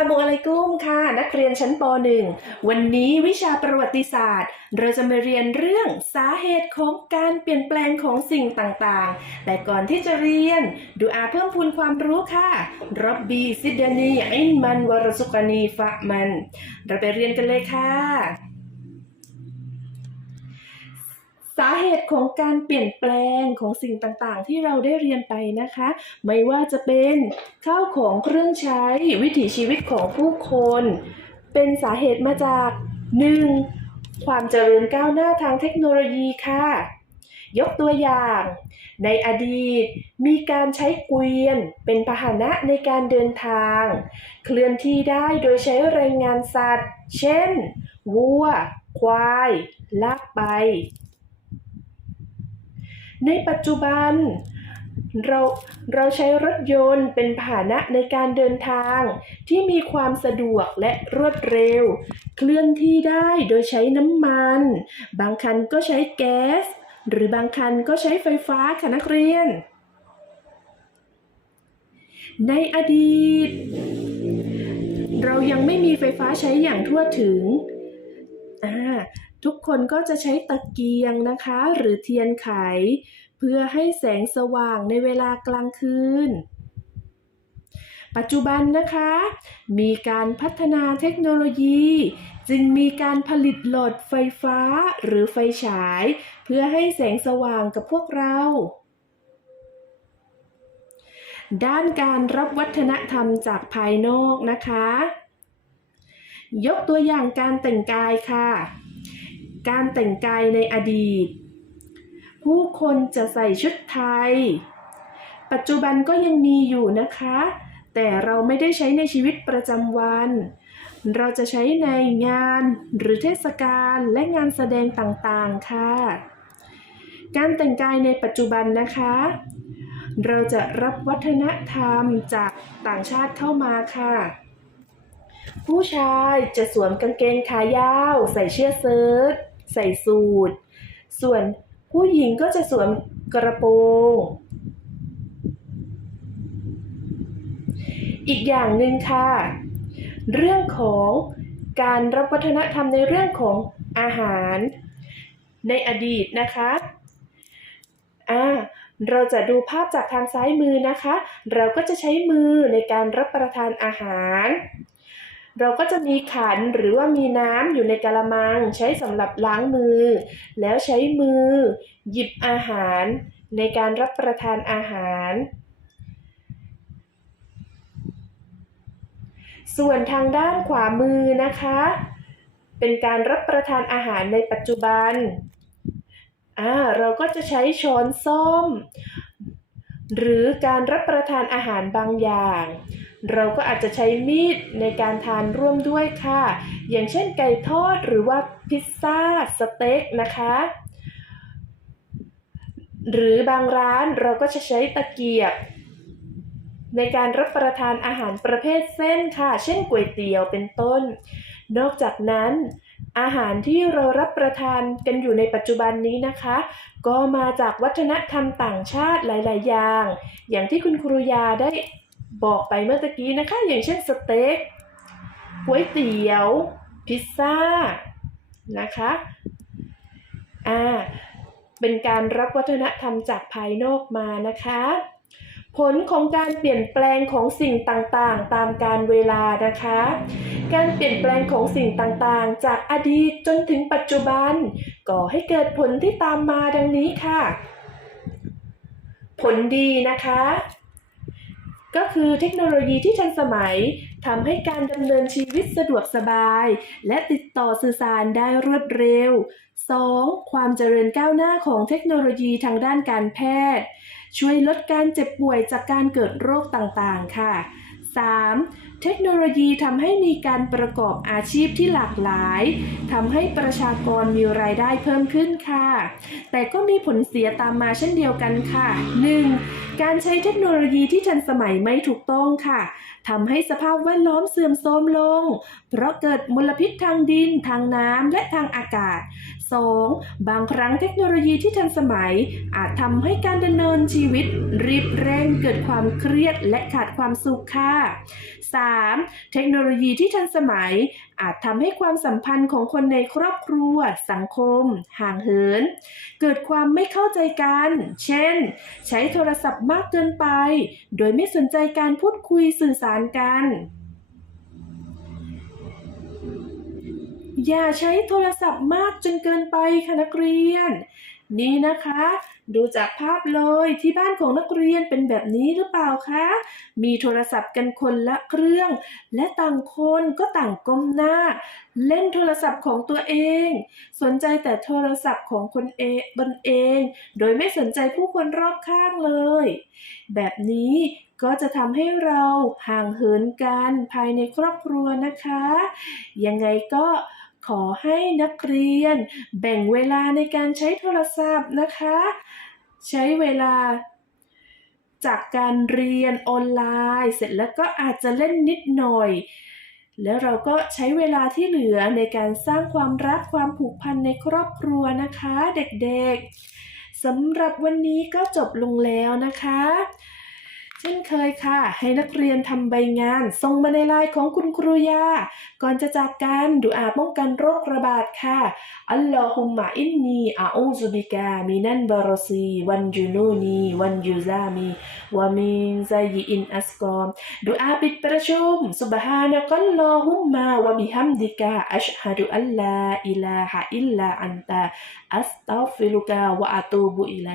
ามุอะไรกุ้มค่ะ นักเรียนชั้นป .1 วันนี้วิชาประวัติศาสตร์ เราจะมาเรียนเรื่องสาเหตุของการเปลี่ยนแปลงของสิ่งต่างๆ แต่ก่อนที่จะเรียน ดูอาเพิ่มพูนความรู้ค่ะรับบีซิดานีอินมันวรสุกานีฟะมัน เราไปเรียนกันเลยค่ะ สาเหตุของการเปลี่ยนแปลงของสิ่งต่างๆ ที่เราได้เรียนไปนะคะ ไม่ว่าจะเป็นข้าวของเครื่องใช้วิถีชีวิตของผู้คน เป็นสาเหตุมาจาก 1. ความเจริญก้าวหน้าทางเทคโนโลยีค่ะ ยกตัวอย่าง ในอดีต มีการใช้เกวียน เป็นพาหนะในการเดินทาง เคลื่อนที่ได้โดยใช้แรงงานสัตว์ เช่น วัว ควาย ลากไป ในปัจจุบัน เราเราใช้รถยนต์เป็นพาหนะในการเดินทาง ที่มีความสะดวกและรวดเร็ว เคลื่อนที่ได้โดยใช้น้ำมัน บางคันก็ใช้แก๊ส หรือบางคันก็ใช้ไฟฟ้าค่ะนักเรียน ในอดีต เรายังไม่มีไฟฟ้าใช้อย่างทั่วถึงอ่า ทุกคนก็จะใช้ตะเกียงนะคะ หรือเทียนไข เพื่อให้แสงสว่างในเวลากลางคืน ปัจจุบันนะคะ มีการพัฒนาเทคโนโลยี จึงมีการผลิตหลอดไฟฟ้าหรือไฟฉาย เพื่อให้แสงสว่างกับพวกเราด้านการรับวัฒนธรรมจากภายนอกนะคะ ยกตัวอย่างการแต่งกายค่ะ การแต่งกายในอดีต ผู้คนจะใส่ชุดไทย ปัจจุบันก็ยังมีอยู่นะคะ แต่เราไม่ได้ใช้ในชีวิตประจำวัน เราจะใช้ในงานหรือเทศกาลและงานแสดงต่างๆค่ะ การแต่งกายในปัจจุบันนะคะ เราจะรับวัฒนธรรมจากต่างชาติเข้ามาค่ะผู้ชายจะสวมกางเกงขายาว ใส่เสื้อเชิ้ต ใส่สูทส่วนผู้หญิงก็จะสวมกระโปรง อีกอย่างหนึ่งค่ะ เรื่องของการรับวัฒนธรรมในเรื่องของอาหารในอดีตนะคะอ่าเราจะดูภาพจากทางซ้ายมือนะคะ เราก็จะใช้มือในการรับประทานอาหาร เราก็จะมีขันหรือว่ามีน้ำอยู่ในกะละมัง ใช้สำหรับล้างมือ แล้วใช้มือ หยิบอาหาร ในการรับประทานอาหาร ส่วนทางด้านขวามือนะคะ เป็นการรับประทานอาหารในปัจจุบันอ่าเราก็จะใช้ช้อนส้อม หรือการรับประทานอาหารบางอย่าง เราก็อาจจะใช้มีดในการทานร่วมด้วยค่ะ อย่างเช่นไก่ทอดหรือว่าพิซซ่าสเต็กนะคะหรือบางร้านเราก็จะใช้ตะเกียบ ในการรับประทานอาหารประเภทเส้นค่ะ เช่นก๋วยเตี๋ยวเป็นต้น นอกจากนั้น อาหารที่เรารับประทานกันอยู่ในปัจจุบันนี้นะคะ ก็มาจากวัฒนธรรมต่างชาติหลาย ๆ อย่าง อย่างที่คุณครูยาได้บอกไปเมื่อตะกี้นะคะ อย่างเช่นสเต็กก๋วยเตี๋ยว พิซซ่านะคะอ่าเป็นการรับวัฒนธรรมจากภายนอกมานะคะ ผลของการเปลี่ยนแปลงของสิ่งต่างๆ ตามการเวลานะคะ การเปลี่ยนแปลงของสิ่งต่างๆ จากอดีตจนถึงปัจจุบันก่อให้เกิดผลที่ตามมาดังนี้ค่ะ ผลดีนะคะ ก็คือเทคโนโลยีที่ทันสมัยทำให้การดำเนินชีวิตสะดวกสบาย และติดต่อสื่อสารได้รวดเร็ว 2. ความเจริญก้าวหน้าของเทคโนโลยีทางด้านการแพทย์ ช่วยลดการเจ็บป่วยจากการเกิดโรคต่างๆ ค่ะ 3. เทคโนโลยีทำให้มีการประกอบอาชีพที่หลากหลายทำให้ประชากรมีรายได้เพิ่มขึ้นค่ะ แต่ก็มีผลเสียตามมาเช่นเดียวกันค่ะ 1. การใช้เทคโนโลยีที่ทันสมัยไม่ถูกต้องค่ะทำให้สภาพแวดล้อมเสื่อมโทรมลง เพราะเกิดมลพิษทางดิน ทางน้ำและทางอากาศ 2. บางครั้งเทคโนโลยีที่ทันสมัย อาจทำให้การดำเนินชีวิตรีบเร่งเกิดความเครียดและขาดความสุขค่ะ 3. เทคโนโลยีที่ทันสมัย อาจทำให้ความสัมพันธ์ของคนในครอบครัว สังคม ห่างเหิน เกิดความไม่เข้าใจกัน เช่น ใช้โทรศัพท์มากเกินไป โดยไม่สนใจการพูดคุยสื่อสารกันอย่าใช้โทรศัพท์มากจนเกินไปค่ะนักเรียน นี่นะคะ ดูจากภาพเลยที่บ้านของนักเรียนเป็นแบบนี้หรือเปล่าคะ มีโทรศัพท์กันคนละเครื่อง และต่างคนก็ต่างก้มหน้า เล่นโทรศัพท์ของตัวเอง สนใจแต่โทรศัพท์ของคนเองตนเอง โดยไม่สนใจผู้คนรอบข้างเลย แบบนี้ก็จะทำให้เราห่างเหินกันภายในครอบครัวนะคะ ยังไงก็ ขอให้นักเรียน แบ่งเวลาในการใช้โทรศัพท์นะคะ ใช้เวลาจากการเรียนออนไลน์ เสร็จแล้วก็อาจจะเล่นนิดหน่อย แล้วเราก็ใช้เวลาที่เหลือในการสร้างความรักความผูกพันในครอบครัวนะคะ เด็กๆสำหรับวันนี้ก็จบลงแล้วนะคะ เช่นเคยค่ะ ให้นักเรียนทำใบงานส่งมาในไลน์ของคุณครูยา ก่อนจะจากกันดูอาป้องกันโรคระบาดค่ะอัลลอฮุมมะอินนีอาอูซุบิกามินันบารซีวันจูนูนีวันยูซามีวะมินไซยิอินอัสกอมดูอาปิดประชุมสุบฮานะกัลลอฮุมมาวะบิฮัมดิกาอัชฮะดุอัลลาอิลาฮะอิลลาอันตาอัสตัฟิรุกะวะอะตูบุอิไล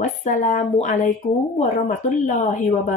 วัสสลามุอะลัยกุมวะเราะมะตุลลอฮิวะบ